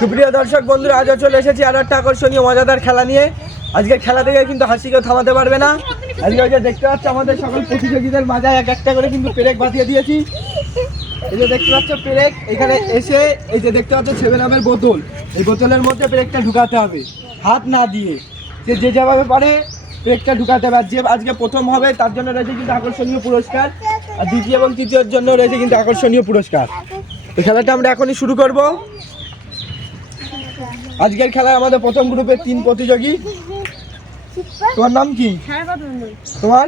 সুপ্রিয় দর্শক বন্ধুরা, আজও চলে এসেছি আরো একটা আকর্ষণীয় মজাদার খেলা নিয়ে। আজকের খেলা থেকে কিন্তু হাসিকেও থামাতে পারবে না। আজকে ওই যে দেখতে পাচ্ছ আমাদের সকল প্রতিযোগীদের মাঝায় এক একটা করে কিন্তু পেরেক বাঁধিয়ে দিয়েছি। এই যে দেখতে পাচ্ছ পেরেক, এখানে এসে এই যে দেখতে পাচ্ছ 7 আপের বোতল, এই বোতলের মধ্যে পেরেকটা ঢুকাতে হবে হাত না দিয়ে। যে যেভাবে পারে পেরেকটা ঢুকাতে হবে। আর যে আজকে প্রথম হবে তার জন্য রয়েছে কিন্তু আকর্ষণীয় পুরস্কার, আর দ্বিতীয় এবং তৃতীয়র জন্য রয়েছে কিন্তু আকর্ষণীয় পুরস্কার। তো খেলাটা আমরা এখনই শুরু করব। আজকের খেলায় আমাদের প্রথম গ্রুপের 3 প্রতিযোগী। তোমার নাম কি? তোমার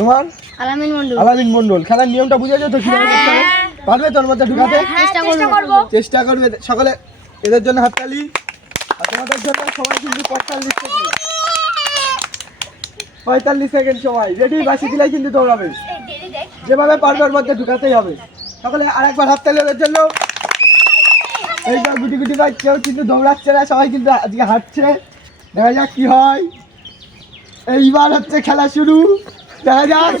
তোমার আলামিন মন্ডল। খেলার নিয়মটা বুঝেছো তো? পারবে তোর মধ্যে ঢুকাতে? চেষ্টা করবে সকলে। এদের জন্য হাততালি, আর তোমাদের জন্য সময় কিন্তু 45 সেকেন্ড সময়। রেডি? বাসি দিলাই কিন্তু দৌড়াবে, যেভাবে পারবে ওর মধ্যে ঢুকাতেই হবে। সকলে আরেকবার হাততালি ওদের জন্য। এইবার গুটি গুটি ভাই কেউ কিন্তু দৌড়াচ্ছে না, সবাই কিন্তু আজকে হাঁটছে। দেখা যাক কি হয়। এইবার হচ্ছে খেলা শুরু, দেখা যাক।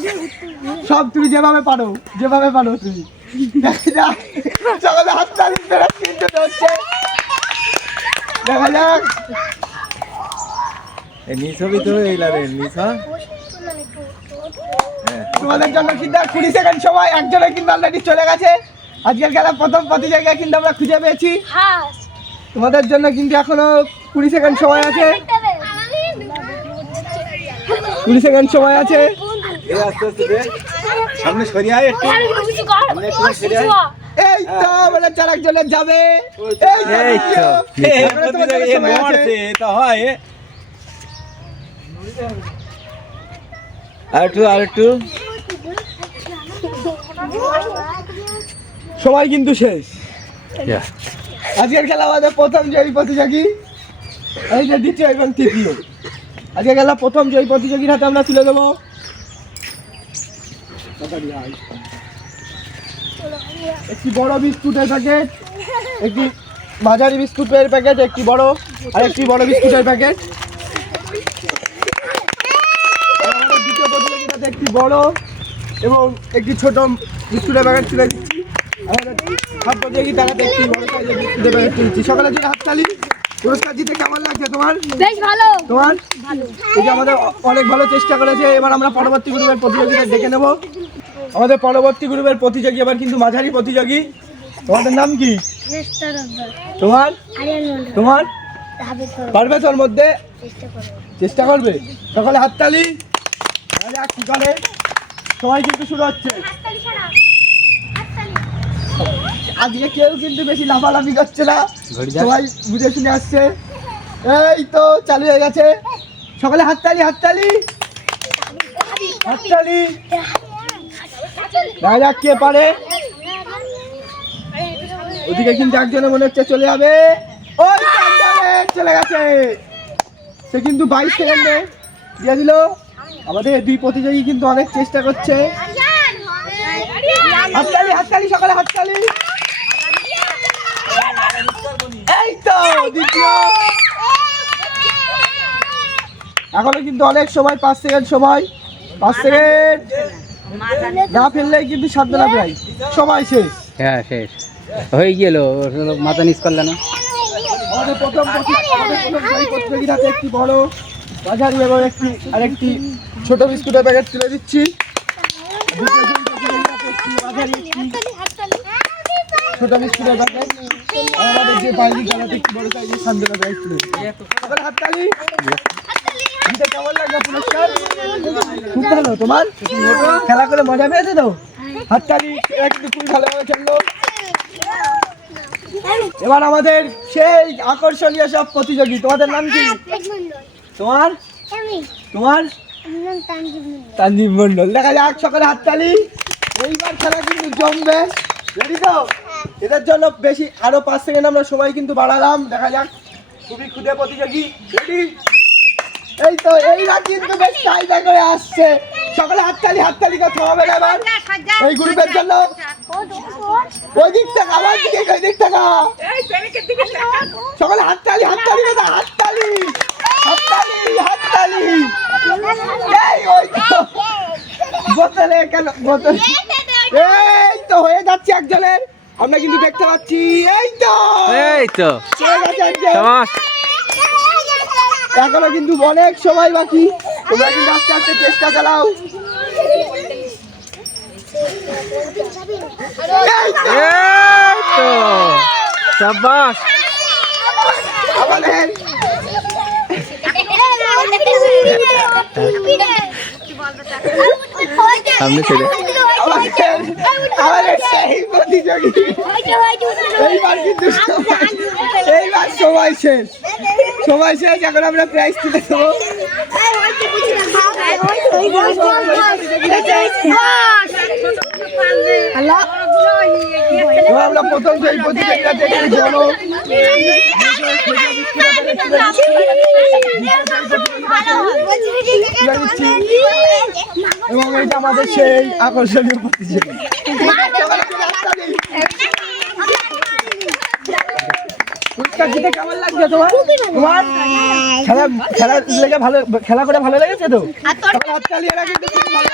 সব তুমি যেভাবে পারো তুমি। দেখা যাক সকালে হাততালি কিন্তু হচ্ছে, দেখা যাক। তোমাদের জন্য কিন্তু 20 সেকেন্ড সময়। একজনের কিন্তু অলরেডি চলে গেছে। আজকের খেলা প্রথম প্রতিযোগিতা কিন্তু আমরা খুঁজে পেয়েছি। তোমাদের জন্য কিন্তু এখনো 20 সেকেন্ড সময় আছে। 20 সেকেন্ড সময় আছে। এই তো বলে 4 একজনের যাবে। আরেকটু সময় কিন্তু শেষ। আজকের খেলা আমাদের প্রথম জয়ী প্রতিযোগী, এই যে দ্বিতীয় এবং তৃতীয়। আজকের খেলা প্রথম জয়ী প্রতিযোগীর হাতে আমরা তুলে দেবো একটি বড় বিস্কুটের প্যাকেট, একটি মাঝারি বিস্কুটের প্যাকেট, একটি বড় আর একটি বড় বিস্কুটের প্যাকেট। আমাদের দ্বিতীয় প্রতিযোগীর হাতে একটি বড় এবং একটি ছোট বিস্কুটের প্যাকেট তুলে দিচ্ছি। আমাদের সব প্রতিযোগী তারা একটি বড় সাইজের বিস্কুটের প্যাকেট তুলছি। সকালে যে হাততালি। পুরস্কার জিতে কেমন লাগছে তোমার? বেশ ভালো। তোমার? এই যে আমাদের অনেক ভালো চেষ্টা করেছে। এবার আমরা পরবর্তী গ্রুপের প্রতিযোগীদের ডেকে নেব। আমাদের পরবর্তী গ্রুপের প্রতিযোগী এবার কিন্তু মাঝারি প্রতিযোগী। তোমাদের নাম কি? তোমার? তোমার পারবে তোর মধ্যে? চেষ্টা করবে। সকালে হাততালি। সকালে সময় কিন্তু শুরু হচ্ছে। আজকে কেউ কিন্তু বেশি লাফালাফি করছে না, সবাই বুঝে শুনে আসছে। এই তো চালু হয়ে গেছে। সকালে হাততালি হাততালি হাততালি। দেখা যাক কে পারে। ওদিকে কিন্তু একজনে মনে হচ্ছে চলে যাবে। ওই চলে গেছে। সে কিন্তু 22 সেকেন্ডে দিয়ে দিল। আমাদের 2 প্রতিযোগী কিন্তু অনেক চেষ্টা করছে। হাততালি হাততালি সকালে হাততালি। এই তো দ্বিতীয়। এখনো কিন্তু অনেক সময়, 5 সেকেন্ড সময়। 5 সেকেন্ড না ফেললেই কিন্তু সাবধান প্রায় সময় শেষ। হ্যাঁ শেষ হয়ে গেল, মাথা নিচ করলে না। আমাদের প্রথম প্রতিযোগীর হাতে একটি বড় মাঝারি এবং আরেকটি ছোট বিস্কুটের প্যাকেট তুলে দিচ্ছি। ছোট বিস্কুটের প্যাকেট আমাদের যে বাইরে খেলাতে একটি বড় সাইজের সান্ত্বনা প্রাইজ তুলে দিচ্ছি। হাততালি। কেমন লাগলো পুরস্কার? খুব ভালো। তোমার খেলা করে মজা পেয়েছে তো? হাততালি। কিন্তু খুব ভালোভাবে খেললো। এবার আমাদের সেই আকর্ষণীয় সব প্রতিযোগী। তোমাদের নাম কি? তোমার? তোমার? তানজিম মন্ডল। দেখা যাক সকালে হাততালি। এইবার খেলা কিন্তু জমবে। রেডি তো? এদের জন্য বেশি আরো 5 সেকেন্ড আমরা সময় কিন্তু বাড়ালাম। দেখা যাক। খুবই ক্ষুদে প্রতিযোগী। রেডি? এই তো এইরা কিন্তু বেশ কায়দা করে আসছে। সকালে হাততালি হাততালি কথা হবে না এবার এই গ্রুপের জন্য। ওই দিক থেকে আমার দিকে, ওই দিক থেকে সকালে হাততালি হাততালি কথা হাততালি হাততালি হাততালি। এই ওই তো বোতলে কেন বোতল। এই তো হয়ে যাচ্ছে একজনের। আমরা কিন্তু দেখতে পাচ্ছি। এই তো এই তো ঠিক আছে, আজকে সাবাস। এখনো কিন্তু অনেক সময় বাকি, তোমরা কিন্তু আস্তে আস্তে চেষ্টা চালাও। এই তো, এই তো সাবাস। আমাদের সামনে ছেড়ে আমাদের সেই প্রতিযোগী এইবার কিন্তু এইবার সময় শেষ, সময় শেষ। এখন আমরা প্রাইজ তুলে দেবো। এবার আমরা প্রথম সেই প্রতিযোগিতা দেখি জানো এবং এটা আমাদের সেই আকর্ষণীয় প্রতিযোগী। পুরস্কার জিতে কেমন লাগছে তোমার? তোমার খেলা খেলা লেগে ভালো, খেলা করে ভালো লেগেছে তো? হাততালি, এরা কিন্তু খুব ভালো